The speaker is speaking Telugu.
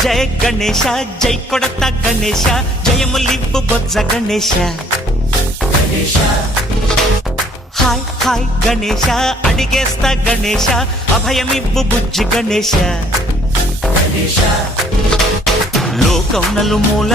జయ గణేశ జై కొడత గణేశ జయములివ్వు బొజ్జ గణేశ హాయ్ హాయ్ గణేశ అడిగేస్తా గణేశ అభయమివ్వు బుజ్జి గణేశ లోకం నలుమూల